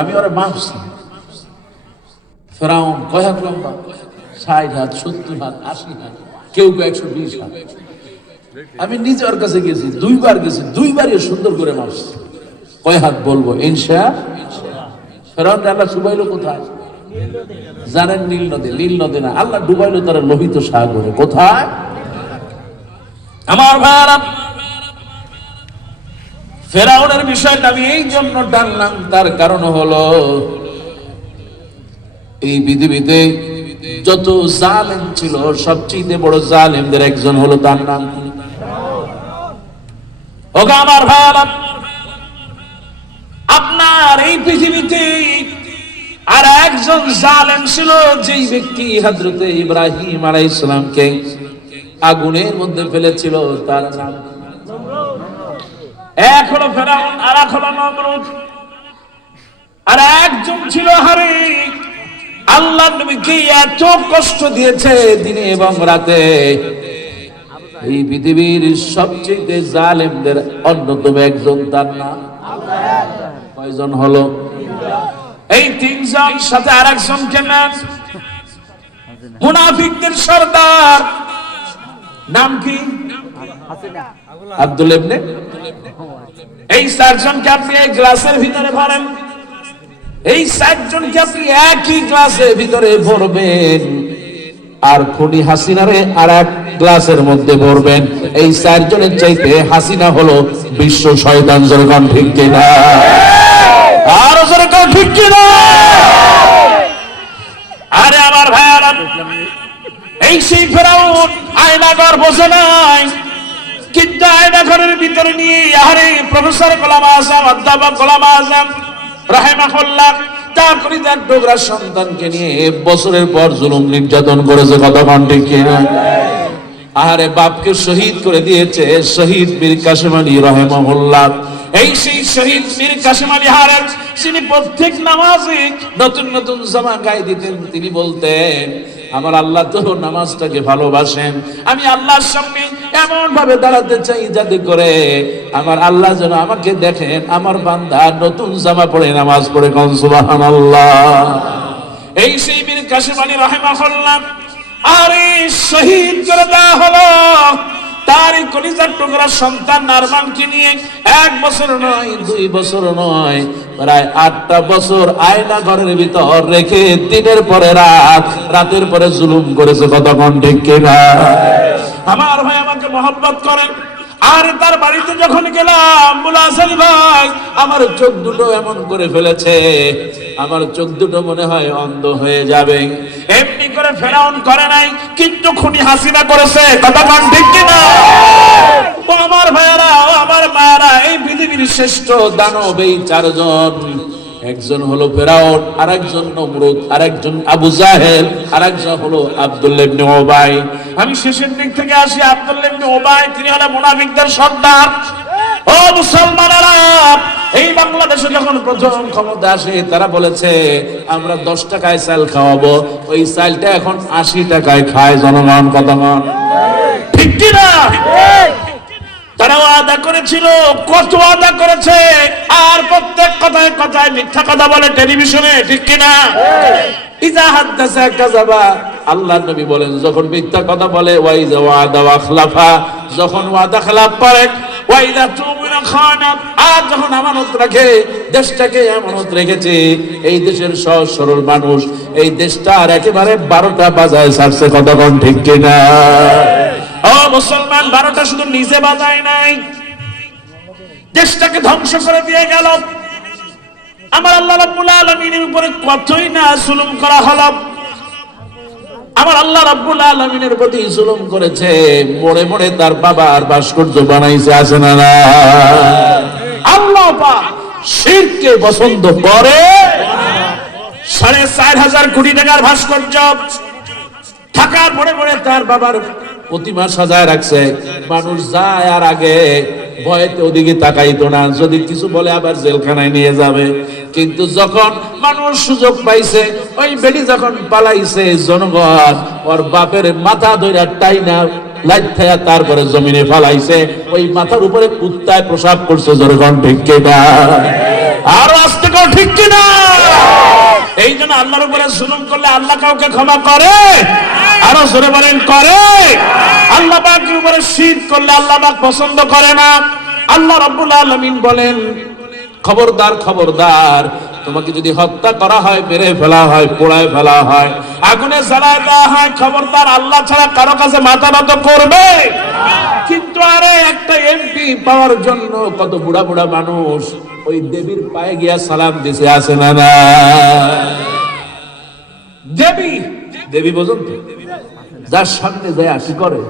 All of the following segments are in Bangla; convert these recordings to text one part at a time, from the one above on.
আমি ওরা মাপছি, ফেরাউন কয় হাত লম্বা? 60 হাত, 70 হাত, 80 হাত, কেউ 120 হাত। আমি নিজে ওর কাছে গেছি, 2 বার গেছি, 2 বারই সুন্দর করে মাপছি। কয় হাত বলবো? ফেরাউন আল্লাহ ডুবাইলো কোথায় জানেন? নীল নদী। নীল নদী না, আল্লাহ ডুবাইলো তারা লোহিত সাগরে। কোথায়? আমার ভাইরা, ফেরাউনের বিষয়টা আমি এই জন্য টানলাম, তার কারণ হলো এই পৃথিবীতে যত জালেম ছিল, সবচেয়ে বড় জালেমদের একজন হলো, তার নাম ওগো আমার ভাইরা, আপনার এই পৃথিবীতে আর একজন জালেম ছিল, যেই ব্যক্তি হযরতে ইব্রাহিম আলাইহিস সালামকে আগুনের মধ্যে ফেলেছিল, তার নাম এক হলো ফেরাউন, আর এক হলো নমরুদ। আর একজন ছিল হারে আল্লাহর নবীকে এত কষ্ট দিয়েছে দিনে এবং রাতে, এই পৃথিবীর সবচেয়ে জালেমদের অন্যতম একজন, তার নাম কয়জন হলো? এই 3 জন, সাথে আরেকজন কেন? মুনাফিকদের সর্দার, নাম কি? আব্দুল ইবনে। এই 4 জনকে আপনি এই গ্লাসের ভিতরে ভরেন, এই 4 জনকে আপনি একই গ্লাসের ভিতরে ভরবেন, আর খুনি হাসিনারে আর এক গ্লাসের মধ্যে ভরবেন। এই 4 জনের চাইতে হাসিনা হলো বিশ্ব শয়তান। জোরে কোন ঠিক কিনা? আর জোরে কোন ঠিক কিনা? আরে আমার ভাইরা, এই সেই ফেরাউন আয়নাঘর বোঝে নাই, কিন্তু আয়নাঘরের ভিতরে নিয়ে আরে প্রফেসর গোলাম আযম, অধ্যাপক গোলাম আযম রাহিমাহুল্লাহ তার কলিজার টুকরা সন্তানকে নিয়ে বছরের পর জুলুম নির্যাতন করেছে। কথা কোন ঠিক কিনা? আরে বাপকে শহীদ করে দিয়েছে শহীদ মীর কাসেম আলী রাহিমাহুল্লাহ। এই সেই শহীদ মীর কাসেম আলী হারের, তিনি প্রত্যেক নামাজে নতুন নতুন জামা গায়ে দিতেন। তিনি বলতেন, আমার আল্লাহ তো নামাজটাকে ভালোবাসেন, আমি আল্লাহর সামনে এমন ভাবে দাঁড়াতে চাই যাতে করে আমার আল্লাহ যেন আমাকে দেখেন আমার বান্দা নতুন জামা পরে নামাজ পড়ে। কোন সুবহানাল্লাহ। এই সেই মীর কাসেম আলী রাহিমাহুল্লাহ আরে শহীদ করে দেওয়া হলো তার কলিজার টুকরা সন্তান নারমানকে নিয়ে। 1 বছর নয়, 2 বছর নয়, প্রায় 8টা বছর আয়না ঘরের ভিতর রেখে দিনের পরে রাত, রাতের পরে জুলুম করেছে। কতক্ষণ ঠিক কিনা? আমার ভাই আমাকে মহব্বত করেন। আর তার বাড়িতে যখন গেলাম, মুলাসিল ভাই আমার চোখ দুটো এমন করে ফেলেছে, আমার চোখ দুটো মনে হয় অন্ধ হয়ে যাবে। এমনি করে ফেরাউন করে নাই, কিন্তু খুনি হাসিনা করেছে। কথা বল ঠিক কিনা? ও আমার ভাইয়ারা, ও আমার মায়েরা, এই পৃথিবীর শ্রেষ্ঠ দানব এই 4 জন। একজন হলো ফেরাউন, আরেকজন নমরুদ, আরেকজন আবু জাহেল, আরেকজন হলো আব্দুল্লাহ ইবনে উবাই। আমি শেষের দিক থেকে আসি। আব্দুল্লাহ ইবনে উবাই তিনি হলো মুনাফিকদের সর্দার। ও মুসলমানেরা, এই বাংলাদেশে যখন প্রথম ক্ষমতা আসে, তারা বলেছে আমরা 10 টাকায় চাল খাওয়াবো। ওই চালটা এখন 80 টাকায় খায় জনগণ। কথা বল ঠিক কিনা? তারা ওয়াদা করেছিল, কত ওয়াদা করেছে, আর প্রত্যেক কথায় কথায় মিথ্যা কথা বলে টেলিভিশনে। ঠিক কিনা? ইজা হাদাসা কাযাবা, আল্লাহর নবী বলেন যখন মিথ্যা কথা বলে, ওয়াইজা ওয়াদা ওয়াখলাফা, যখন ওয়াদা খেলাফ করে, ওয়াইদা তুমিনা খানা, আর যখন আমানত রাখে। দেশটাকে আমানত রেখেছে, এই দেশের সহজ সরল মানুষ এই দেশটার একেবারে 12টা বাজায় ছাড়ছে। কতক্ষণ ঠিক কিনা? ও মুসলমান, 12টা শুধু নিজে বাজায় নাই, দেশটাকে ধ্বংস করে দিয়ে গেল। আমার আল্লাহ রাব্বুল আলামিনের উপরে কতই না জুলুম করা হলো। আমার আল্লাহ রাব্বুল আলামিনের প্রতি জুলুম করেছে, মোড়ে মোড়ে তার বাবার ভাস্কর্য বানাইছে। আছে না না? আল্লাহ পাক শিরকে পছন্দ করে। 4.5 কোটি টাকার ভাস্কর্য ঢাকার মোড়ে মোড়ে তার বাবার প্রতিমা সাজায় রাখছে। মানুষ যায় আর আগে ভয়েতে ওদিকে তাকাইতো না, যদি কিছু বলে আবার জেলখানায় নিয়ে যাবে। কিন্তু যখন মানুষ সুযোগ পাইছে, ওই বেটি যখন পালাইছে, জনগণ ওর বাপের মাথা ধইরা টাইনা লাইথায়া তারপরে জমিনে ফালাইছে। ওই মাথার উপরে কুত্তায় প্রসাব করছে। জনগণ ঠিক কিনা? আর আস্তে কর ঠিক কিনা? জুলুম করলে আল্লাহ কাউকে ক্ষমা করে? আরো জোরে বলেন করে? আল্লাহ পাকের উপরে শিরক করলে আল্লাহ পাক পছন্দ করে না। আল্লাহ রাব্বুল আলামিন বলেন, খবরদার খবরদার, তোমাকে যদি হত্যা করা হয়, মেরে ফেলা হয়, পোড়ায় ফেলা হয়, আগুনে জ্বালায় দেওয়া হয়, খবরদার আল্লাহ ছাড়া কারো কাছে মাথা নত করবে। কিন্তু আরে একটা এমপি পাওয়ার জন্য কত বুড়া বুড়া মানুষ ওই দেবীর পায়ে গিয়া সালাম দিছে, আছে না না? দেবী দেবী বোঝেন তো, যার সামনে যায় আসি করে।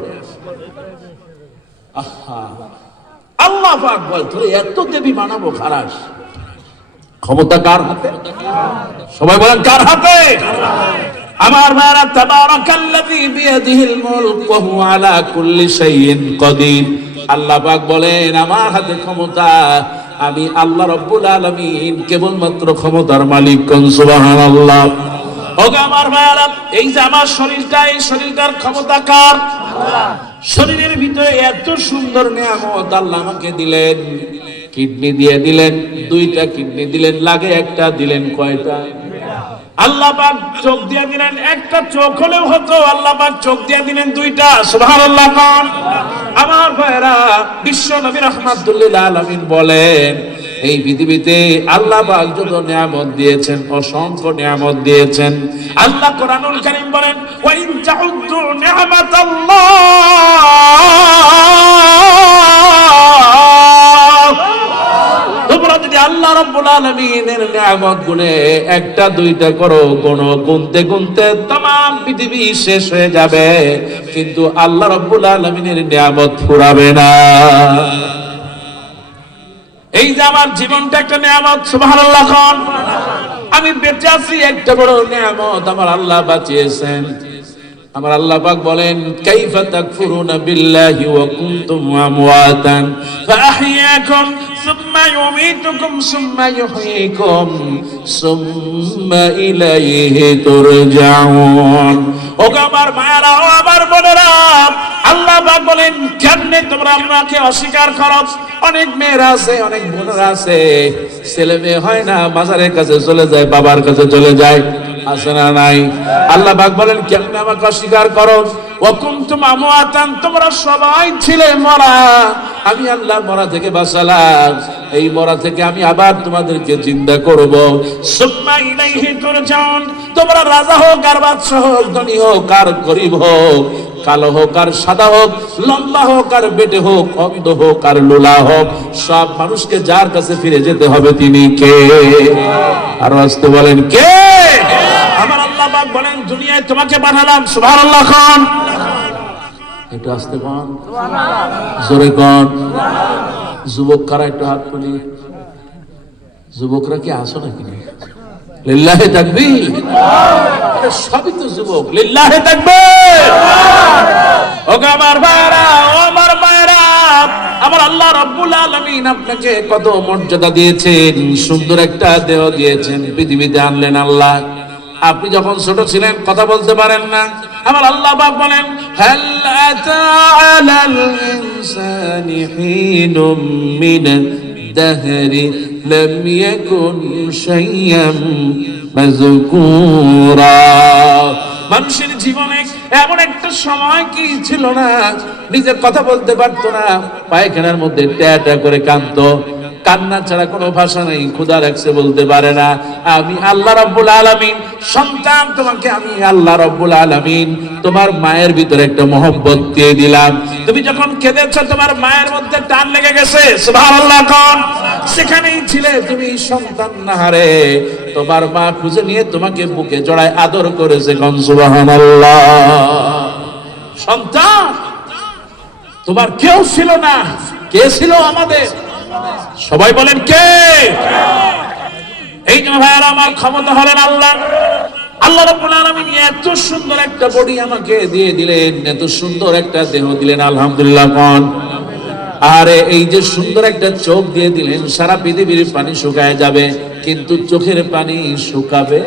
আল্লাহ পাক বল, তোরে এত দেবী বানাবো খারাস, ক্ষমতা কার হাতে? সবাই বলেন কার হাতে? আমার মারা তাবারাকাল্লাযী বিয়াদিহিল মুলক ওয়া হুয়া আলা কুল্লি শাইইন কাদির। আল্লাহ পাক বলেন, আমার হাতে ক্ষমতা, আমি আল্লাহ রাব্বুল আলামিন কেবলমাত্র ক্ষমতার মালিক। কোন সুবহানাল্লাহ। ওগো আমার মায়েরা, এই যে আমার শরীরটা, এই শরীরটার ক্ষমতা কার? আল্লাহ। শরীরের ভিতরে এত সুন্দর নিয়ামত আল্লাহ আমাকে দিলেন। কিডনি দিয়ে দিলেন, 2টা কিডনি দিলেন, লাগে একটা দিলেন, কয়টা? আল্লাহ পাক চোখ দিয়ে দিলেন, একটা চোখ হলেও হতো, আল্লাহ পাক চোখ দিয়ে দিলেন 2টা। সুবহানাল্লাহ। আমার ভাইরা, বিশ্ব নবী রাহমাতুল লিল আলামিন বলেন, এই পৃথিবীতে আল্লাহ পাক যত নিয়ামত দিয়েছেন, অসংখ্য নিয়ামত দিয়েছেন। আল্লাহ কোরআনুল কারীম বলেন, ওয়া ইন তাউদ্দু নি'মাতাল্লাহ, তোমরা যদি আল্লাহ রাব্বুল আলামিনের নিয়ামত গুনে 1টা 2টা করো, গুনতে গুনতে तमाम পৃথিবী শেষ হয়ে যাবে, কিন্তু আল্লাহ রাব্বুল আলামিনের নিয়ামত ফুরাবে না। এই যে আমার জীবনটা একটা নিয়ামত, সুবহানাল্লাহ। খান আমি বেঁচে আছি, একটা বড় নিয়ামত আমার আল্লাহ বাঁচিয়েছেন। আমার আল্লাহ পাক বলেন, কাইফা তাকফুরুনা বিল্লাহি ওয়া কুনতুম আমওয়াতান ফাআহইয়াকুম সুম্মা ইউমীতুকুম সুম্মা ইউহয়ীকুম সুম্মা ইলাইহি তুরজাউন। ওগো আমার মায়েরা, ও আমার বোনেরা, আল্লাহ পাক বলেন, কেমনে তোমরা আমাকে অস্বীকার করো? অনেক মেয়েরা আছে, অনেক বোনেরা আছে, ছেলে মেয়ে হয় না, মাজারের কাছে চলে যায়, বাবার কাছে চলে যায়, আছে না নাই? আল্লাহ পাক বলেন, কেমনে আমাকে অস্বীকার করো? ওয়া কুনতুম আমওয়াতান, তোমরা সবাই ছিলে মরা, আমি আল্লাহ মরা থেকে বাঁচালাম, এই মরা থেকে আমি আবার তোমাদেরকে জিন্দা করব। সুম্মা ইলাইহি তুরজাউন, তোমরা রাজা হোক আর বাদশা হোক, ধনী হোক আর গরিব হোক, কালো হোক আর সাদা হোক, লম্বা হোক আর বেটে হোক, অন্ধ হোক আর লুলা হোক, সব মানুষকে যার কাছে ফিরে যেতে হবে, তিনি কে? আর আসতে বলেন কে? আমার আল্লাহ পাক বলেন, দুনিয়ায় তোমাকে পাঠালাম। সুবহানাল্লাহ। খান একটু আসতে কোন, জোরে কোন। যুবক কারা একটু হাত তুলি। যুবকরা কি আসো নাকি? লিল্লাহি তাকবীর। সবই তো যুবক, লিল্লাহি তাকবীর। ওগো আমার ভাইরা, ও আমার ভাইরা, আমার আল্লাহ রাব্বুল আলামিন আপনাকে কত মর্যাদা দিয়েছেন, সুন্দর একটা দেহ দিয়েছেন, পৃথিবীতে আনলেন আল্লাহ। আপনি যখন ছোট ছিলেন কথা বলতে পারেন না, আমার আল্লাহ পাক বলেন, হাল আতা আলাল ইনসানি হিনুম মিনাদ দাহরি লাম ইয়াকুন শাইয়াম মাযকুরা। মানুষের জীবনে এমন একটা সময় কি ছিল না, নিজের কথা বলতে পারতো না, পায়খানার মধ্যে ট্যাটা করে কাঁদতো, কান্না ছাড়া কোনো ভাষা নেই, ক্ষুধা লাগছে বলতে পারে না। আমি আল্লাহ রাব্বুল আলামিন, সন্তান তোমাকে আমি আল্লাহ রাব্বুল আলামিন তোমার মায়ের ভিতরে একটা মহব্বত দিয়ে দিলাম। তুমি যখন কেঁদেছো, তোমার মায়ের মধ্যে টান লেগে গেছে। সুবহানাল্লাহ। কোন সেখানেই ছিলে তুমি, সন্তান না হারে তোমার মা খুঁজে নিয়ে তোমাকে বুকে জড়ায় আদর করেছে। কোন সুবহানাল্লাহ। সন্তান তোমার কেউ ছিল না, কে ছিল? আমাদের। সবাই বলেন কে? এই জন্য ভাইয়ারা আমার, ক্ষমতা হলেন আল্লাহ। আল্লাহ রাব্বুল আলামিন এত সুন্দর একটা বডি আমাকে দিয়ে দিলেন, এত সুন্দর একটা দেহ দিলেন, আলহামদুলিল্লাহ। কোন আরে এই যে সুন্দর একটা চোখ দিয়ে দিলেন, সারা পৃথিবীর পানি শুকায় যাবে, কিন্তু চোখের পানি শুকাবে